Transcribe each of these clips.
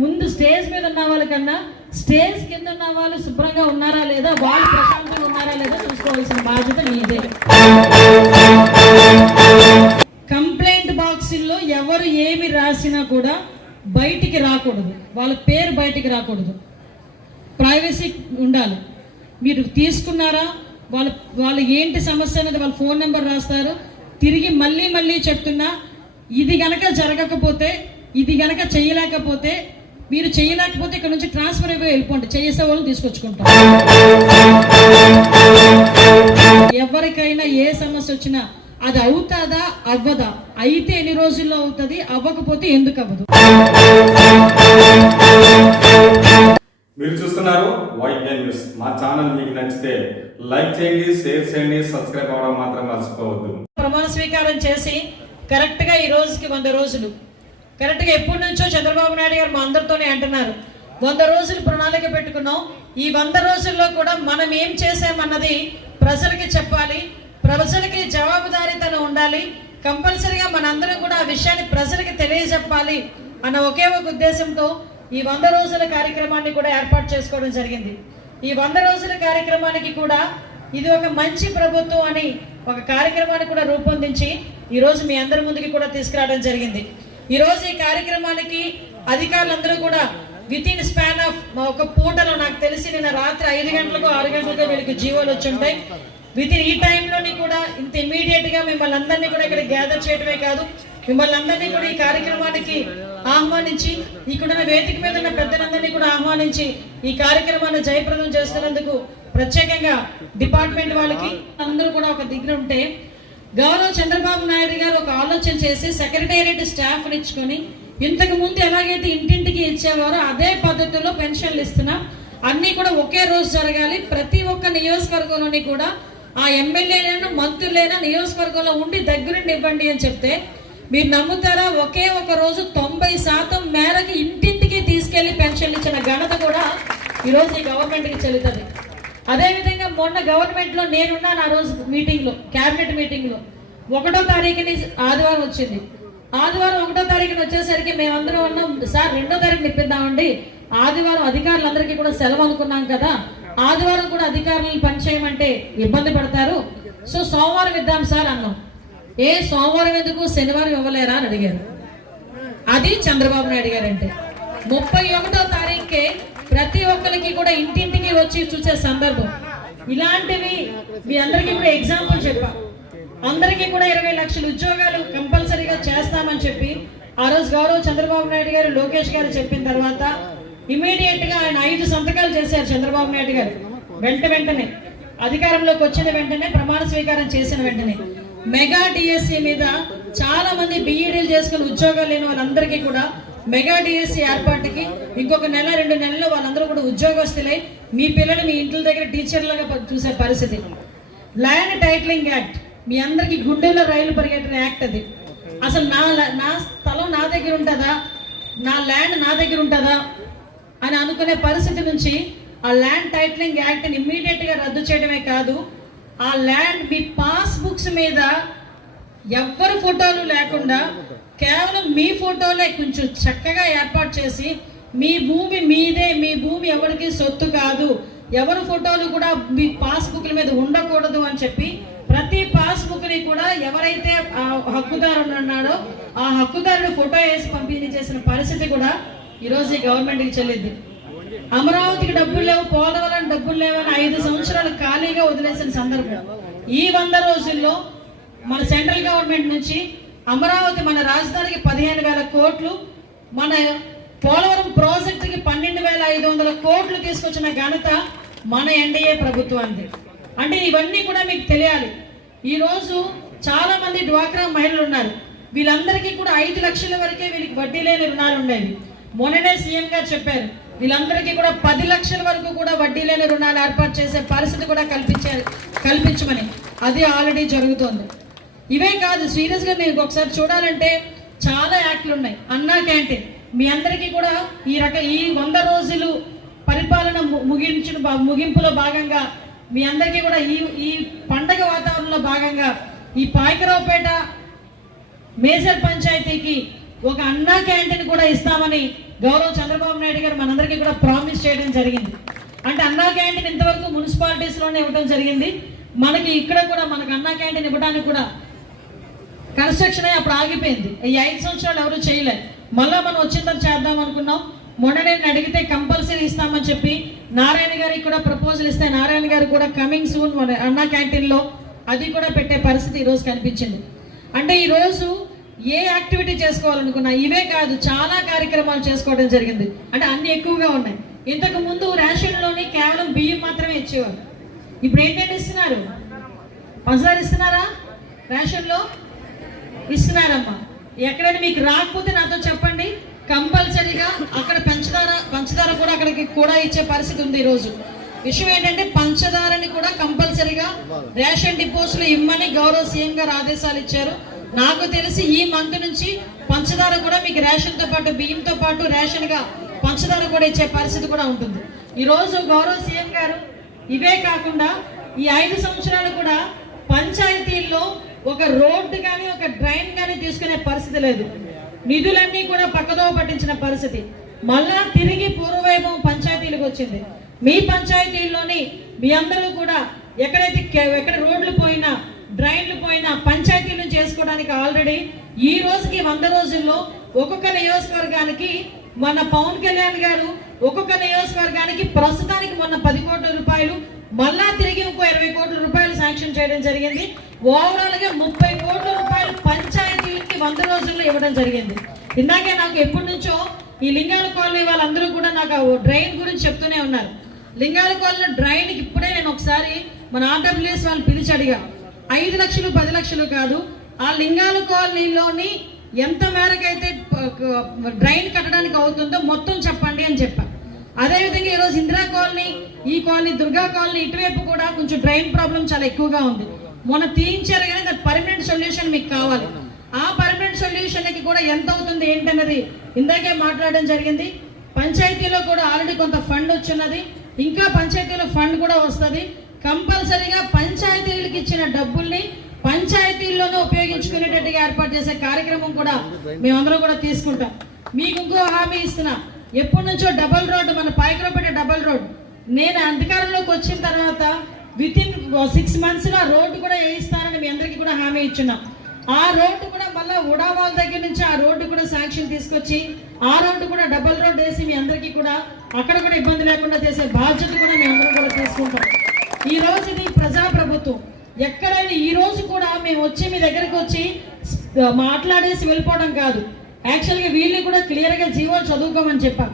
ముందు స్టేజ్ మీద ఉన్న వాళ్ళకన్నా స్టేజ్ కింద ఉన్న వాళ్ళు శుభ్రంగా ఉన్నారా లేదా? వాళ్ళు ప్రశాంతంగా ఉన్నారా లేదా చూసుకోవాల్సిన బాధ్యత మీదే. కంప్లైంట్ బాక్సుల్లో ఎవరు ఏమి రాసినా కూడా బయటికి రాకూడదు. వాళ్ళ పేరు బయటికి రాకూడదు. ప్రైవసీ ఉండాలి. మీరు తీసుకున్నారా? వాళ్ళ వాళ్ళు ఏంటి సమస్య అనేది వాళ్ళ ఫోన్ నెంబర్ రాస్తారు. తిరిగి మళ్ళీ మళ్ళీ చెప్తున్నా ఇది గనక జరగకపోతే ఇది గనక చేయలేకపోతే మీరు చేయలేకపోతే ఇక్కడ నుంచి ట్రాన్స్ఫర్ అయిపోయి వెళ్ళిపోండి. చేసే వాళ్ళని తీసుకొచ్చుకుంటాం. ఎవరికైనా ఏ సమస్య వచ్చినా అది అవుతాదా? అవ్వదా? అయితే ఎన్ని రోజుల్లో అవుతుంది? అవ్వకపోతే ఎందుకు అవ్వదు? మీరు చూస్తున్నారు వైఎన్ న్యూస్ మా ఛానల్ మీకు నచ్చితే లైక్ చేయండి షేర్ చేయండి సబ్స్క్రైబ్ అవ్వడం మాత్రం మర్చిపోవద్దు. ప్రమాణ స్వీకారం చేసి కరెక్ట్గా ఈ రోజుకి వంద రోజులు. కరెక్ట్గా ఎప్పటి నుంచో చంద్రబాబు నాయుడు గారు మా అందరితోనే అంటున్నారు. వంద రోజులు ప్రణాళిక పెట్టుకున్నాం. ఈ వంద రోజుల్లో కూడా మనం ఏం చేసామన్నది ప్రజలకి చెప్పాలి. ప్రజలకి జవాబుదారీతనం ఉండాలి. కంపల్సరిగా మనందరం కూడా ఆ విషయాన్ని ప్రజలకి తెలియజెప్పాలి అన్న ఒకే ఒక ఉద్దేశంతో ఈ వంద రోజుల కార్యక్రమాన్ని కూడా ఏర్పాటు చేసుకోవడం జరిగింది. ఈ వంద రోజుల కార్యక్రమానికి కూడా ఇది ఒక మంచి ప్రభుత్వం అని ఒక కార్యక్రమాన్ని కూడా రూపొందించి ఈరోజు మీ అందరి ముందుకి కూడా తీసుకురావడం జరిగింది. ఈరోజు ఈ కార్యక్రమానికి అధికారులందరూ కూడా విత్ ఇన్ స్పాన్ ఆఫ్ ఒక పూటలో నాకు తెలిసి నిన్న రాత్రి ఐదు గంటలకు ఆరు గంటలకు వీళ్ళకి జీవోలు వచ్చి ఉంటాయి. విత్ ఇన్ ఈ టైంలోని కూడా ఇంత ఇమీడియట్గా మిమ్మల్ని అందరినీ కూడా ఇక్కడ గ్యాదర్ చేయడమే కాదు మిమ్మల్ని అందరినీ కూడా ఈ కార్యక్రమానికి ఆహ్వానించి ఇక్కడున్న వేదిక మీద ఉన్న పెద్దలందరినీ కూడా ఆహ్వానించి ఈ కార్యక్రమాన్ని జయప్రదం చేస్తున్నందుకు ప్రత్యేకంగా డిపార్ట్మెంట్ వాళ్ళకి అందరూ కూడా ఒక దగ్గర ఉంటే గౌరవ చంద్రబాబు నాయుడు గారు ఒక ఆలోచన చేసి సెక్రటేరియట్ స్టాఫ్ ఇచ్చుకొని ఇంతకు ముందు ఎలాగైతే ఇంటింటికి ఇచ్చేవారో అదే పద్ధతిలో పెన్షన్లు ఇస్తున్నాం అన్నీ కూడా ఒకే రోజు జరగాలి. ప్రతి ఒక్క నియోజకవర్గంలోని కూడా ఆ ఎమ్మెల్యేలైనా మంత్రులైనా నియోజకవర్గంలో ఉండి దగ్గరుండి ఇవ్వండి అని చెప్తే మీరు నమ్ముతారా? ఒకే ఒక రోజు తొంభై శాతం మేరకు ఇంటింటికి తీసుకెళ్ళి పెన్షన్లు ఇచ్చిన ఘనత కూడా ఈరోజు ఈ గవర్నమెంట్కి చెల్లుతుంది. అదేవిధంగా మొన్న గవర్నమెంట్లో నేనున్నాను ఆ రోజు మీటింగ్లో క్యాబినెట్ మీటింగ్లో ఒకటో తారీఖుని ఆదివారం వచ్చింది. ఆదివారం ఒకటో తారీఖున వచ్చేసరికి మేమందరం ఉన్నాం సార్ రెండో తారీఖు నిప్పిద్దామండి ఆదివారం అధికారులందరికీ కూడా సెలవు అనుకున్నాం కదా. ఆదివారం కూడా అధికారులను పని చేయమంటే ఇబ్బంది పడతారు. సో సోమవారం ఇద్దాం సార్ అన్నాం. ఏ సోమవారం ఎందుకు? శనివారం ఇవ్వలేరా? అని అడిగారు. అది చంద్రబాబు నాయుడు గారంటే. ముప్పై ఒకటో తారీఖుకే ప్రతి ఒక్కరికి కూడా ఇంటింటికి వచ్చి చూసే సందర్భం. ఇలాంటివి మీ అందరికీ కూడా ఎగ్జాంపుల్ చెప్పా. అందరికీ కూడా ఇరవై లక్షల ఉద్యోగాలు కంపల్సరీగా చేస్తామని చెప్పి ఆ రోజు గౌరవ్ చంద్రబాబు నాయుడు గారు లోకేష్ గారు చెప్పిన తర్వాత ఇమీడియట్గా ఆయన ఐదు సంతకాలు చేశారు చంద్రబాబు నాయుడు గారు. వెంట వెంటనే అధికారంలోకి వచ్చిన వెంటనే ప్రమాణ స్వీకారం చేసిన వెంటనే. మెగా డిఎస్సి మీద చాలా మంది బీఈడీలు చేసుకుని ఉద్యోగాలు లేని వాళ్ళందరికీ కూడా మెగా డిఎస్సి ఏర్పాటుకి ఇంకొక నెల రెండు నెలల్లో వాళ్ళందరూ కూడా ఉద్యోగస్తులై మీ పిల్లలు మీ ఇంటి దగ్గర టీచర్లుగా చూసే పరిస్థితి. ల్యాండ్ టైటిలింగ్ యాక్ట్ మీ అందరికీ గుండెల్లో రైలు పరిగెట్టిన యాక్ట్ అది. అసలు నా నా స్థలం నా దగ్గర ఉంటుందా? నా ల్యాండ్ నా దగ్గర ఉంటుందా? అని అనుకునే పరిస్థితి నుంచి ఆ ల్యాండ్ టైటిలింగ్ యాక్ట్ని ఇమ్మీడియట్గా రద్దు చేయడమే కాదు ఆ ల్యాండ్ మీ పాస్ బుక్స్ మీద ఎవ్వరి ఫోటోలు లేకుండా కేవలం మీ ఫోటోలే కొంచెం చక్కగా ఏర్పాటు చేసి మీ భూమి మీదే మీ భూమి ఎవరికి సొత్తు కాదు. ఎవరి ఫోటోలు కూడా మీ పాస్బుక్ల మీద ఉండకూడదు అని చెప్పి ప్రతి పాస్బుక్ని కూడా ఎవరైతే ఆ హక్కుదారుడు ఉన్నాడో ఆ హక్కుదారుడు ఫోటో వేసి పంపిణీ చేసిన పరిస్థితి కూడా ఈరోజు ఈ గవర్నమెంట్కి చెల్లింది. అమరావతికి డబ్బులు లేవు పోలవరం డబ్బులు లేవని ఐదు సంవత్సరాలు ఖాళీగా వదిలేసిన సందర్భం. ఈ వంద రోజుల్లో మన సెంట్రల్ గవర్నమెంట్ నుంచి అమరావతి మన రాజధానికి పదిహేను వేల కోట్లు మన పోలవరం ప్రాజెక్టుకి పన్నెండు వేల ఐదు వందల కోట్లు తీసుకొచ్చిన ఘనత మన ఎన్డీఏ ప్రభుత్వానికి అంటే ఇవన్నీ కూడా మీకు తెలియాలి. ఈరోజు చాలా మంది డ్వాక్రా మహిళలు ఉన్నారు. వీళ్ళందరికీ కూడా ఐదు లక్షల వరకే వీళ్ళకి వడ్డీ లేని రుణాలు ఉండేవి. మొన్ననే సీఎం గారు చెప్పారు వీళ్ళందరికీ కూడా పది లక్షల వరకు కూడా వడ్డీ లేని రుణాలు ఏర్పాటు చేసే పరిస్థితి కూడా కల్పించే కల్పించమని. అది ఆల్రెడీ జరుగుతోంది. ఇవే కాదు సీరియస్గా మీరు ఒకసారి చూడాలంటే చాలా యాక్ట్లు ఉన్నాయి. అన్నా క్యాంటీన్. మీ అందరికీ కూడా ఈ రక ఈ వంద రోజులు పరిపాలన ము- ముగించిన భా- ముగింపులో భాగంగా మీ అందరికీ కూడా ఈ ఈ పండగ వాతావరణంలో భాగంగా ఈ పాయకరావుపేట మేజర్ పంచాయతీకి ఒక అన్నా క్యాంటీన్ కూడా ఇస్తామని గౌరవ చంద్రబాబు నాయుడు గారు మనందరికీ కూడా ప్రామిస్ చేయడం జరిగింది. అంటే అన్నా క్యాంటీన్ ఇంతవరకు మున్సిపాలిటీస్లోనే ఇవ్వడం జరిగింది. మనకి ఇక్కడ కూడా మనకు అన్నా క్యాంటీన్ ఇవ్వడానికి కూడా కన్స్ట్రక్షన్ అయ్యి అప్పుడు ఆగిపోయింది. ఈ ఐదు సంవత్సరాలు ఎవరు చేయలేదు మళ్ళీ మనం వచ్చిందని చేద్దాం అనుకున్నాం. మొన్న నేను అడిగితే కంపల్సరీ ఇస్తామని చెప్పి నారాయణ గారికి కూడా ప్రపోజల్ ఇస్తే నారాయణ గారు కూడా కమింగ్ సూన్ మన అన్నా క్యాంటీన్లో అది కూడా పెట్టే పరిస్థితి ఈరోజు కనిపించింది. అంటే ఈరోజు ఏ యాక్టివిటీ చేసుకోవాలనుకున్నా ఇవే కాదు చాలా కార్యక్రమాలు చేసుకోవడం జరిగింది. అంటే అన్ని ఎక్కువగా ఉన్నాయి. ఇంతకు ముందు రేషన్లోని కేవలం బియ్యం మాత్రమే ఇచ్చేవారు. ఇప్పుడు ఏంటంటే ఇస్తున్నారు పంచదార ఇస్తున్నారా? రేషన్లో? ఇస్తున్నారమ్మా ఎక్కడైనా మీకు రాకపోతే నాతో చెప్పండి. కంపల్సరీగా అక్కడ పంచదార పంచదార కూడా అక్కడికి కూడా ఇచ్చే పరిస్థితి ఉంది ఈరోజు. విషయం ఏంటంటే పంచదారని కూడా కంపల్సరీగా రేషన్ డిపోస్లో ఇమ్మని గౌరవ సీఎం గారు ఆదేశాలు ఇచ్చారు. నాకు తెలిసి ఈ మంత్ నుంచి పంచదార కూడా మీకు రేషన్తో పాటు బియ్యంతో పాటు రేషన్గా పంచదార కూడా ఇచ్చే పరిస్థితి కూడా ఉంటుంది. ఈరోజు గౌరవ సీఎం గారు ఇవే కాకుండా ఈ ఐదు సంవత్సరాలు కూడా పంచాయతీల్లో ఒక రోడ్డు కానీ ఒక డ్రైన్ కానీ తీసుకునే పరిస్థితి లేదు. నిధులన్నీ కూడా పక్కదో పట్టించిన పరిస్థితి. మళ్ళా తిరిగి పూర్వవైభవం పంచాయతీలకు వచ్చింది. మీ పంచాయతీల్లోని మీ అందరూ కూడా ఎక్కడైతే ఎక్కడ రోడ్లు పోయినా డ్రైన్లు పోయినా పంచాయతీలు చేసుకోవడానికి ఆల్రెడీ ఈ రోజుకి వంద రోజుల్లో ఒక్కొక్క నియోజకవర్గానికి మన పవన్ కళ్యాణ్ గారు ఒక్కొక్క నియోజకవర్గానికి ప్రస్తుతానికి మొన్న పది కోట్ల రూపాయలు మళ్ళా తిరిగి ఇంకో ఇరవై కోట్ల రూపాయలు శాంక్షన్ చేయడం జరిగింది. ఓవరాల్గా ముప్పై కోట్ల రూపాయలు పంచాయతీలకి వంద రోజుల్లో ఇవ్వడం జరిగింది. ఇందాకే నాకు ఎప్పటి నుంచో ఈ లింగాల కాలనీ వాళ్ళందరూ కూడా నాకు ఆ డ్రైన్ గురించి చెప్తూనే ఉన్నారు. లింగాల కాలనీ డ్రైన్కి ఇప్పుడే నేను ఒకసారి మన ఆర్డబ్ల్యూఎస్ వాళ్ళు పిలిచి అడిగా. ఐదు లక్షలు పది లక్షలు కాదు ఆ లింగాల కాలనీలోని ఎంత మేరకైతే డ్రైన్ కట్టడానికి అవుతుందో మొత్తం చెప్పండి అని చెప్పాను అదేవిధంగా ఈరోజు ఇందిరా కాలనీ ఈ కాలనీ దుర్గా కాలనీ ఇటువైపు కూడా కొంచెం డ్రైన్ ప్రాబ్లం చాలా ఎక్కువగా ఉంది. మొన్న తీయించారు కానీ దాని పర్మనెంట్ సొల్యూషన్ మీకు కావాలి. ఆ పర్మనెంట్ సొల్యూషన్కి కూడా ఎంత అవుతుంది ఏంటన్నది ఇందాకే మాట్లాడడం జరిగింది. పంచాయతీలో కూడా ఆల్రెడీ కొంత ఫండ్ వచ్చిన్నది ఇంకా పంచాయతీలో ఫండ్ కూడా వస్తుంది. కంపల్సరీగా పంచాయతీలకు ఇచ్చిన డబ్బుల్ని పంచాయతీల్లోనే ఉపయోగించుకునేటట్టుగా ఏర్పాటు చేసే కార్యక్రమం కూడా మేమందరం కూడా తీసుకుంటాం. మీకు ఇంకో హామీ ఇస్తున్నా. ఎప్పటి నుంచో డబల్ రోడ్డు మన పాయకరపేట డబల్ రోడ్ నేను అధికారంలోకి వచ్చిన తర్వాత విత్ ఇన్ సిక్స్ మంత్స్లో రోడ్డు కూడా వేయిస్తారని మీ అందరికీ కూడా హామీ ఇచ్చున్నాం. ఆ రోడ్డు కూడా మళ్ళీ ఉడావాల్ దగ్గర నుంచి ఆ రోడ్డు కూడా శాంక్షన్ తీసుకొచ్చి ఆ రోడ్డు కూడా డబల్ రోడ్ వేసి మీ అందరికీ కూడా అక్కడ కూడా ఇబ్బంది లేకుండా చేసే బాధ్యత కూడా మేము అందరం కూడా తీసుకుంటాం. ఈ రోజు ఇది ప్రజాప్రభుత్వం. ఎక్కడైనా ఈ రోజు కూడా మేము వచ్చి మీ దగ్గరకు వచ్చి మాట్లాడేసి వెళ్ళిపోవడం కాదు. యాక్చువల్గా వీళ్ళు కూడా క్లియర్గా జీవో చదువుకోమని చెప్పాం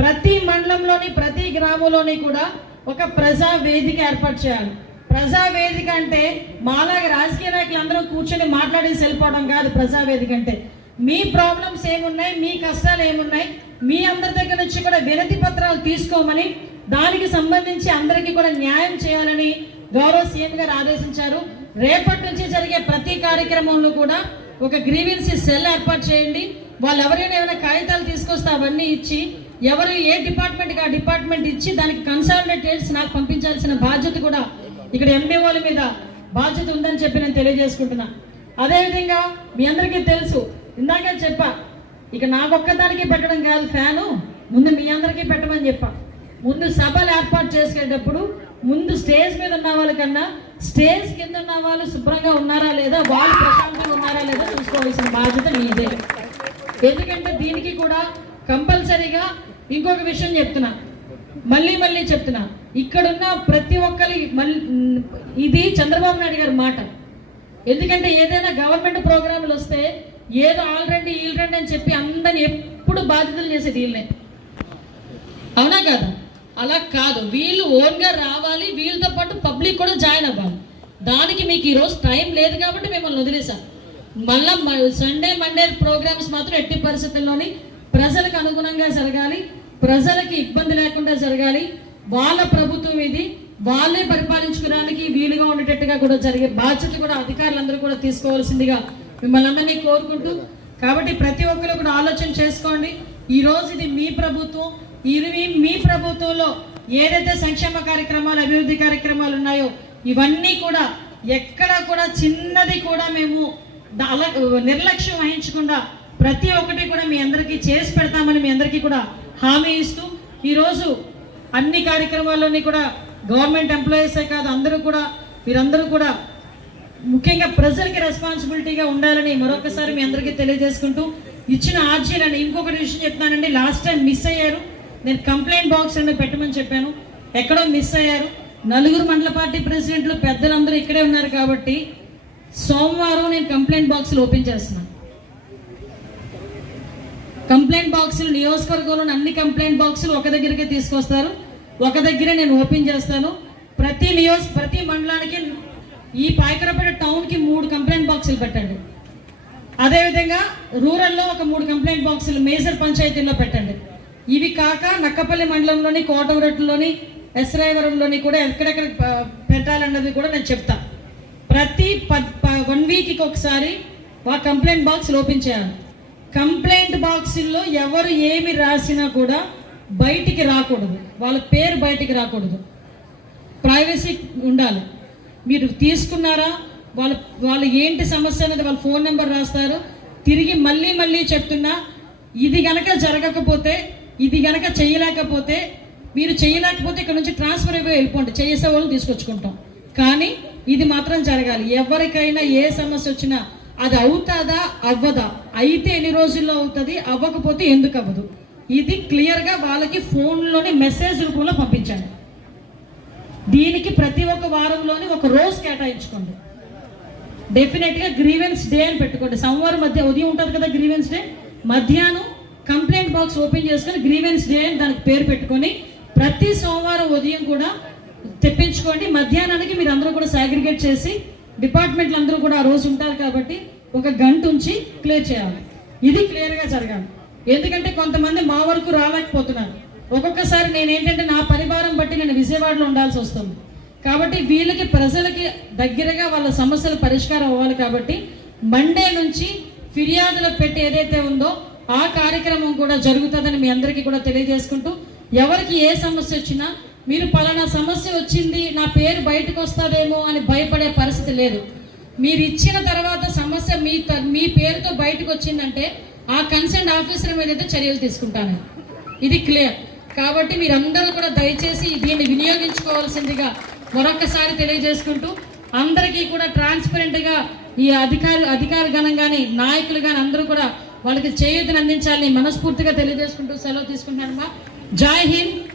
ప్రతి మండలంలోని ప్రతి గ్రామంలోని కూడా ఒక ప్రజా వేదిక ఏర్పాటు చేయాలి. ప్రజా వేదిక అంటే మాలాగా రాజకీయ నాయకులు అందరూ కూర్చొని మాట్లాడేసి వెళ్ళిపోవడం కాదు ప్రజా వేదిక అంటే. మీ ప్రాబ్లమ్స్ ఏమున్నాయి మీ కష్టాలు ఏమున్నాయి మీ అందరి దగ్గర నుంచి కూడా వినతి పత్రాలు తీసుకోమని దానికి సంబంధించి అందరికీ కూడా న్యాయం చేయాలని గౌరవ సీఎం గారు ఆదేశించారు. రేపటి నుంచి జరిగే ప్రతి కార్యక్రమంలో కూడా ఒక గ్రీవెన్సీ సెల్ ఏర్పాటు చేయండి. వాళ్ళు ఎవరైనా ఏమైనా కాగితాలు తీసుకొస్తే అవన్నీ ఇచ్చి ఎవరు ఏ డిపార్ట్మెంట్కి ఆ డిపార్ట్మెంట్ ఇచ్చి దానికి కన్సల్టేట్ చేసి నాకు పంపించాల్సిన బాధ్యత కూడా ఇక్కడ ఎంబీఓల మీద బాధ్యత ఉందని చెప్పి నేను తెలియజేసుకుంటున్నా. అదేవిధంగా మీ అందరికీ తెలుసు ఇందాకే చెప్పా ఇక నాకొక్కదానికి పెట్టడం కాదు ఫ్యాను ముందు మీ అందరికీ పెట్టమని చెప్పా. ముందు సభలు ఏర్పాటు చేసుకునేటప్పుడు ముందు స్టేజ్ మీద ఉన్న వాళ్ళకన్నా స్టేజ్ కింద ఉన్న వాళ్ళు శుభ్రంగా ఉన్నారా లేదా వాళ్ళు ప్రశాంతంగా ఉన్నారా లేదా చూసుకోవాల్సిన బాధ్యత మీదే ఎందుకంటే దీనికి కూడా కంపల్సరీగా ఇంకొక విషయం చెప్తున్నా. మళ్ళీ మళ్ళీ చెప్తున్నా. ఇక్కడున్న ప్రతి ఒక్కరి మళ్ళీ ఇది చంద్రబాబు నాయుడు గారి మాట. ఎందుకంటే ఏదైనా గవర్నమెంట్ ప్రోగ్రాములు వస్తే ఏదో ఆల్రెడీ ఈల్రెండి అని చెప్పి అందరిని ఎప్పుడు బాధ్యతలు చేసేది వీళ్ళే. అవునా కాదు? అలా కాదు. వీళ్ళు ఓన్గా రావాలి వీళ్ళతో పాటు పబ్లిక్ కూడా జాయిన్ అవ్వాలి. దానికి మీకు ఈరోజు టైం లేదు కాబట్టి మిమ్మల్ని వదిలేశాం మళ్ళా సండే మండే ప్రోగ్రామ్స్ మాత్రం ఎట్టి పరిస్థితుల్లోని ప్రజలకు అనుగుణంగా జరగాలి ప్రజలకి ఇబ్బంది లేకుండా జరగాలి. వాళ్ళ ప్రభుత్వం ఇది వాళ్ళే పరిపాలించుకోవడానికి వీలుగా ఉండేటట్టుగా కూడా జరిగే బాధ్యత కూడా అధికారులందరూ కూడా తీసుకోవాల్సిందిగా మిమ్మల్ని అందరినీ కోరుకుంటూ కాబట్టి ప్రతి ఒక్కరు కూడా ఆలోచన చేసుకోండి. ఈ రోజు ఇది మీ ప్రభుత్వం ఇది మీ ప్రభుత్వంలో ఏదైతే సంక్షేమ కార్యక్రమాలు అభివృద్ధి కార్యక్రమాలు ఉన్నాయో ఇవన్నీ కూడా ఎక్కడ కూడా చిన్నది కూడా మేము అల- నిర్లక్ష్యం వహించకుండా ప్రతి ఒక్కటి కూడా మీ అందరికీ చేసి పెడతామని మీ అందరికీ కూడా హామీ ఇస్తూ ఈరోజు అన్ని కార్యక్రమాల్లోని కూడా గవర్నమెంట్ ఎంప్లాయీసే కాదు అందరూ కూడా వీరందరూ కూడా ముఖ్యంగా ప్రజలకి రెస్పాన్సిబిలిటీగా ఉండాలని మరొకసారి మీ అందరికీ తెలియజేసుకుంటూ ఇచ్చిన ఆర్జీలని ఇంకొకటి విషయం చెప్తానండి లాస్ట్ టైం మిస్ అయ్యారు. నేను కంప్లైంట్ బాక్స్ అని పెట్టమని చెప్పాను. ఎక్కడో మిస్ అయ్యారు. నలుగురు మండల పార్టీ ప్రెసిడెంట్లు పెద్దలందరూ ఇక్కడే ఉన్నారు కాబట్టి సోమవారం నేను కంప్లైంట్ బాక్సులు ఓపెన్ చేస్తున్నాను. కంప్లైంట్ బాక్సులు నియోజకవర్గంలోని అన్ని కంప్లైంట్ బాక్సులు ఒక దగ్గరికి తీసుకొస్తారు. ఒక దగ్గరే నేను ఓపెన్ చేస్తాను. ప్రతి నియోజ ప్రతి మండలానికి ఈ పాయకరపేట టౌన్కి మూడు కంప్లైంట్ బాక్సులు పెట్టండి. అదేవిధంగా రూరల్లో ఒక మూడు కంప్లైంట్ బాక్సులు మేజర్ పంచాయతీల్లో పెట్టండి. ఇవి కాక నక్కపల్లి మండలంలోని కోటవరట్లోని ఎస్రాయవరంలోని కూడా ఎక్కడెక్కడ పెట్టాలన్నది కూడా నేను చెప్తా. ప్రతి పద్ వన్ వీక్కి ఒకసారి ఆ కంప్లైంట్ బాక్స్ ఓపెన్ చేయాలి. కంప్లైంట్ బాక్సుల్లో ఎవరు ఏమి రాసినా కూడా బయటికి రాకూడదు. వాళ్ళ పేరు బయటికి రాకూడదు. ప్రైవసీ ఉండాలి. మీరు తీసుకున్నారా? వాళ్ళ వాళ్ళు ఏంటి సమస్య అనేది వాళ్ళ ఫోన్ నెంబర్ రాస్తారు. తిరిగి మళ్ళీ మళ్ళీ చెప్తున్నా ఇది గనక జరగకపోతే ఇది గనక చేయలేకపోతే మీరు చేయలేకపోతే ఇక్కడ నుంచి ట్రాన్స్ఫర్ అయిపోయి వెళ్ళిపోండి. చేసే వాళ్ళు తీసుకొచ్చుకుంటాం. కానీ ఇది మాత్రం జరగాలి. ఎవరికైనా ఏ సమస్య వచ్చినా అది అవుతుందా? అవ్వదా? అయితే ఎన్ని రోజుల్లో అవుతుంది? అవ్వకపోతే ఎందుకు అవ్వదు? ఇది క్లియర్గా వాళ్ళకి ఫోన్లోనే మెసేజ్ రూపంలో పంపించండి. దీనికి ప్రతి ఒక్క వారంలోని ఒక రోజు కేటాయించుకోండి. డెఫినెట్గా గ్రీవెన్స్ డే అని పెట్టుకోండి. సోమవారం మధ్య ఉదయం ఉంటుంది కదా గ్రీవెన్స్ డే మధ్యాహ్నం కంప్లైంట్ బాక్స్ ఓపెన్ చేసుకొని గ్రీవెన్స్ డే అని దానికి పేరు పెట్టుకొని ప్రతి సోమవారం ఉదయం కూడా తెప్పించుకోండి. మధ్యాహ్నానికి మీరు అందరూ కూడా సాగ్రిగేట్ చేసి డిపార్ట్మెంట్లు అందరూ కూడా ఆ రోజు ఉంటారు కాబట్టి ఒక గంట ఉంచి క్లియర్ చేయాలి. ఇది క్లియర్గా జరగాలి. ఎందుకంటే కొంతమంది మా వరకు రాలేకపోతున్నారు. ఒక్కొక్కసారి నేను ఏంటంటే నా పరివారం బట్టి నేను విజయవాడలో ఉండాల్సి వస్తుంది. కాబట్టి వీళ్ళకి ప్రజలకి దగ్గరగా వాళ్ళ సమస్యలు పరిష్కారం అవ్వాలి కాబట్టి మండే నుంచి ఫిర్యాదుల పెట్టి ఏదైతే ఉందో ఆ కార్యక్రమం కూడా జరుగుతుందని మీ అందరికీ కూడా తెలియజేసుకుంటూ ఎవరికి ఏ సమస్య వచ్చినా మీరు పలానా సమస్య వచ్చింది నా పేరు బయటకు వస్తుందేమో అని భయపడే పరిస్థితి లేదు. మీరు ఇచ్చిన తర్వాత సమస్య మీ త- మీ పేరుతో బయటకు వచ్చిందంటే ఆ కన్సర్న్ ఆఫీసర్ మీద అయితే చర్యలు తీసుకుంటాను. ఇది క్లియర్. కాబట్టి మీరందరూ కూడా దయచేసి దీన్ని వినియోగించుకోవాల్సిందిగా మరొకసారి తెలియజేసుకుంటూ అందరికీ కూడా ట్రాన్స్పరెంట్గా ఈ అధికారులు అధికార గణం కానీ నాయకులు కానీ అందరూ కూడా వాళ్ళకి చేయూతను అందించాలని మనస్ఫూర్తిగా తెలియజేసుకుంటూ సెలవు తీసుకుంటున్నానమ్మా. జై హింద్!